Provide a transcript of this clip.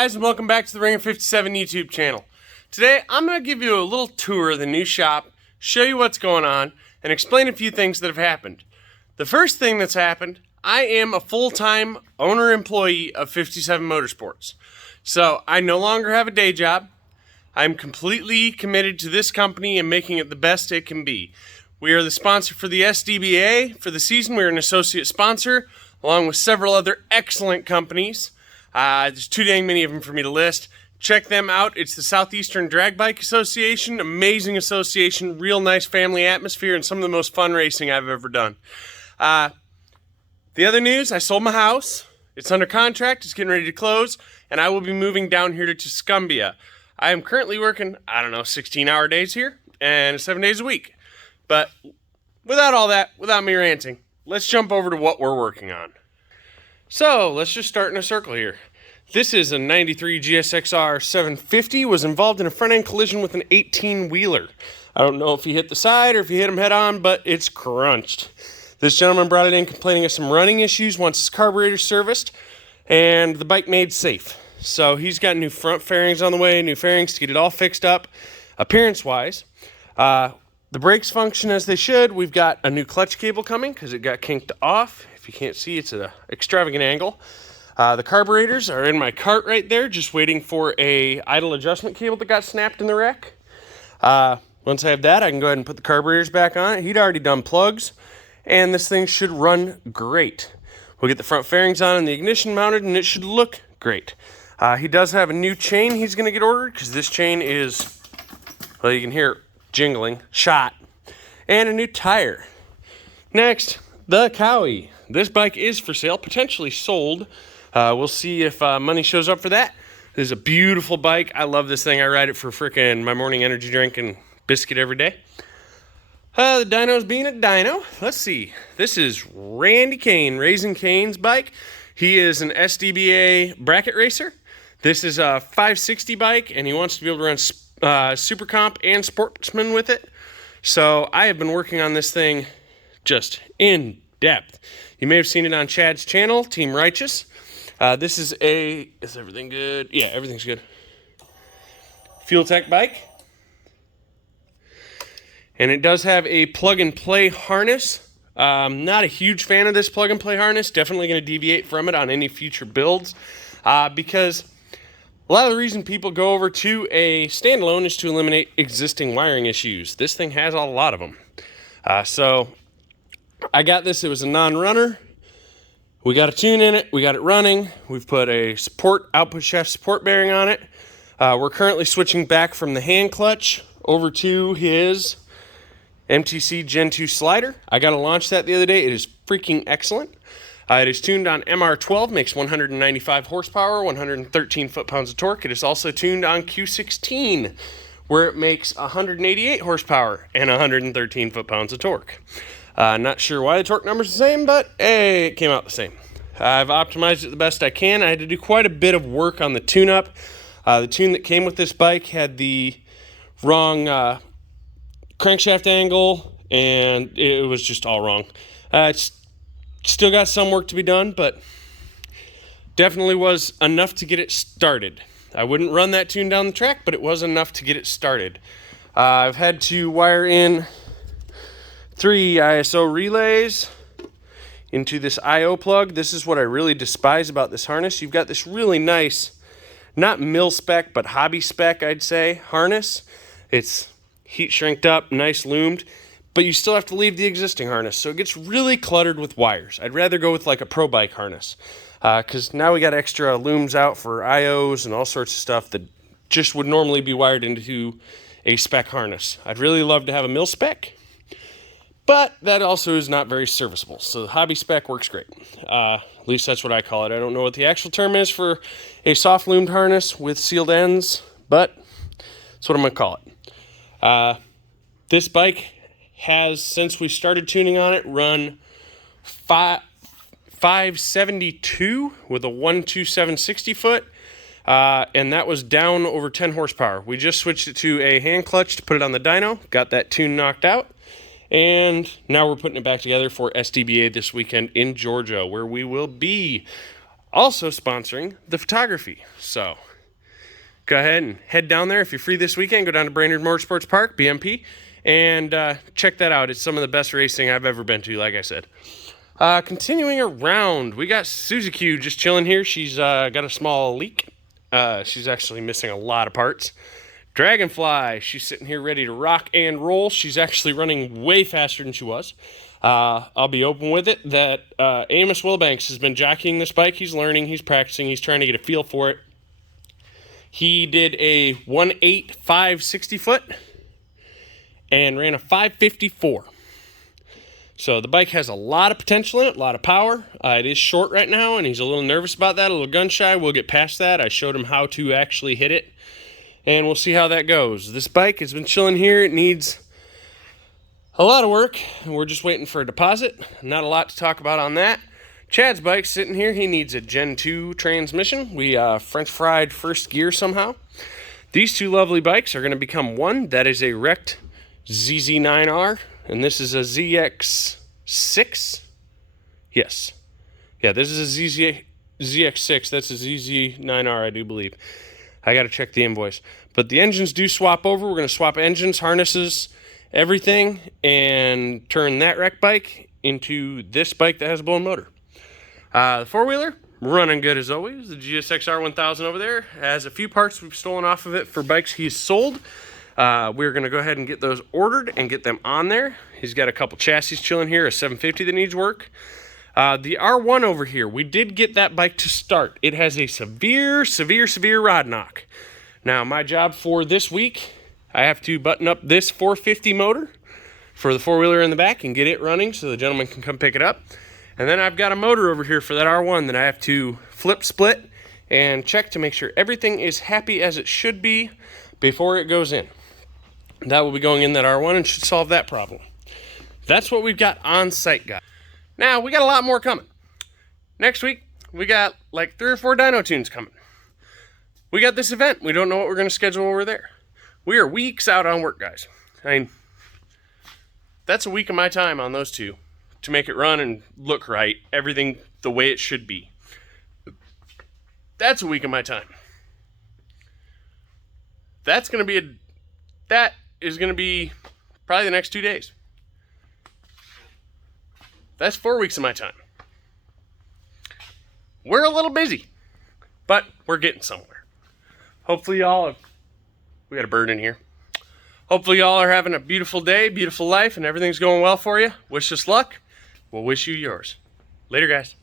guys, and welcome back to the Ring of 57 YouTube channel. Today, I'm going to give you a little tour of the new shop, show you what's going on, and explain a few things that have happened. The first thing that's happened, I am a full-time owner-employee of 57 Motorsports. So, I no longer have a day job. I'm completely committed to this company and making it the best it can be. We are the sponsor for the SDBA for the season. We're an associate sponsor, along with several other excellent companies. There's too dang many of them for me to list. Check them out. It's the Southeastern Drag Bike Association. Amazing association, real nice family atmosphere, and some of the most fun racing I've ever done. The other news, I sold my house. It's under contract. It's getting ready to close, and I will be moving down here to Tuscumbia. I am currently working, 16-hour days here, and 7 days a week. But without all that, without me ranting, let's jump over to what we're working on. So, let's just start in a circle here. This is a 93 GSXR 750, was involved in a front-end collision with an 18-wheeler. I don't know if he hit the side or if he hit him head-on, but it's crunched. This gentleman brought it in complaining of some running issues, wants his carburetor serviced, and the bike made safe. So, he's got new front fairings on the way, new fairings to get it all fixed up, appearance-wise. The brakes function as they should. We've got a new clutch cable coming because it got kinked off. If you can't see, it's at an extravagant angle. The carburetors are in my cart right there, just waiting for a idle adjustment cable that got snapped in the wreck. Once I have that, I can go ahead and put the carburetors back on it. He'd already done plugs, and this thing should run great. We'll get the front fairings on and the ignition mounted, and it should look great. He does have a new chain he's going to get ordered, because this chain is, well, you can hear it jingling, shot, and a new tire. Next, the Cowie. This bike is for sale, potentially sold. We'll see if money shows up for that. This is a beautiful bike. I love this thing. I ride it for frickin' my morning energy drink and biscuit every day. The dyno's being a dyno. Let's see. This is Randy Kane, Raising Kane's bike. He is an SDBA bracket racer. This is a 560 bike, and he wants to be able to run Super Comp and Sportsman with it. So I have been working on this thing just in depth. You may have seen it on Chad's channel, Team Righteous. This is is everything good? Yeah, everything's good. Fuel Tech bike. And it does have a plug-and-play harness. Not a huge fan of this plug-and-play harness. Definitely going to deviate from it on any future builds. Because a lot of the reason people go over to a standalone is to eliminate existing wiring issues. This thing has a lot of them. So I got this. It was a non-runner. We got a tune in it. We got it running. We've put a output shaft support bearing on it. We're currently switching back from the hand clutch over to his MTC Gen 2 slider. I got to launch that the other day. It is freaking excellent. It is tuned on MR12, makes 195 horsepower, 113 foot-pounds of torque. It is also tuned on Q16, where it makes 188 horsepower and 113 foot-pounds of torque. Not sure why the torque number's the same, but hey, it came out the same. I've optimized it the best I can. I had to do quite a bit of work on the tune-up. The tune that came with this bike had the wrong crankshaft angle, and it was just all wrong. It's still got some work to be done, but definitely was enough to get it started. I wouldn't run that tune down the track, but it was enough to get it started. I've had to wire in 3 ISO relays into this I/O plug. This is what I really despise about this harness. You've got this really nice, not mil spec, but hobby spec, I'd say, harness. It's heat shrinked up, nice loomed, but you still have to leave the existing harness, so it gets really cluttered with wires. I'd rather go with like a pro bike harness, because now we got extra looms out for IOs and all sorts of stuff that just would normally be wired into a spec harness. I'd really love to have a mil spec, but that also is not very serviceable, so the hobby spec works great. At least that's what I call it. I don't know what the actual term is for a soft loomed harness with sealed ends, but that's what I'm going to call it. This bike has, since we started tuning on it, run 572 with a 12760 foot, and that was down over 10 horsepower. We just switched it to a hand clutch to put it on the dyno, got that tune knocked out, and now we're putting it back together for SDBA this weekend in Georgia, where we will be also sponsoring the photography. So go ahead and head down there. If you're free this weekend, go down to Brainerd Motorsports Park, BMP, and check that out. It's some of the best racing I've ever been to, like I said. Continuing around, we got Suzy Q just chilling here. She's got a small leak. She's actually missing a lot of parts. Dragonfly, she's sitting here ready to rock and roll. She's actually running way faster than she was. I'll be open with it that Amos Wilbanks has been jockeying this bike. He's learning, he's practicing, he's trying to get a feel for it. He did a 1.8 560 foot and ran a 554. So the bike has a lot of potential in it, a lot of power. It is short right now, and he's a little nervous about that, a little gun shy. We'll get past that. I showed him how to actually hit it, and we'll see how that goes. This bike has been chilling here. It needs a lot of work, and we're just waiting for a deposit. Not a lot to talk about on that. Chad's bike sitting here. He needs a Gen 2 transmission. We French fried first gear somehow. These two lovely bikes are going to become one. That is a wrecked ZZ9R. And this is a ZX6? Yes. Yeah, this is a ZX6. That's a ZZ9R, I do believe. I got to check the invoice. But the engines do swap over. We're going to swap engines, harnesses, everything, and turn that wreck bike into this bike that has a blown motor. The four-wheeler, running good as always. The GSX-R 1000 over there has a few parts we've stolen off of it for bikes he's sold. We're going to go ahead and get those ordered and get them on there. He's got a couple chassis chilling here, a 750 that needs work. The R1 over here, we did get that bike to start. It has a severe rod knock. Now, my job for this week, I have to button up this 450 motor for the four-wheeler in the back and get it running so the gentleman can come pick it up. And then I've got a motor over here for that R1 that I have to flip split and check to make sure everything is happy as it should be before it goes in. That will be going in that R1 and should solve that problem. That's what we've got on site, guys. Now, we got a lot more coming. Next week, we got like 3 or 4 dyno tunes coming. We got this event. We don't know what we're going to schedule over there. We are weeks out on work, guys. I mean, that's a week of my time on those two to make it run and look right. Everything the way it should be. That's a week of my time. That is going to be probably the next 2 days. That's 4 weeks of my time. We're a little busy, but we're getting somewhere. Hopefully y'all we got a bird in here. Hopefully y'all are having a beautiful day, beautiful life, and everything's going well for you. Wish us luck. We'll wish you yours. Later, guys.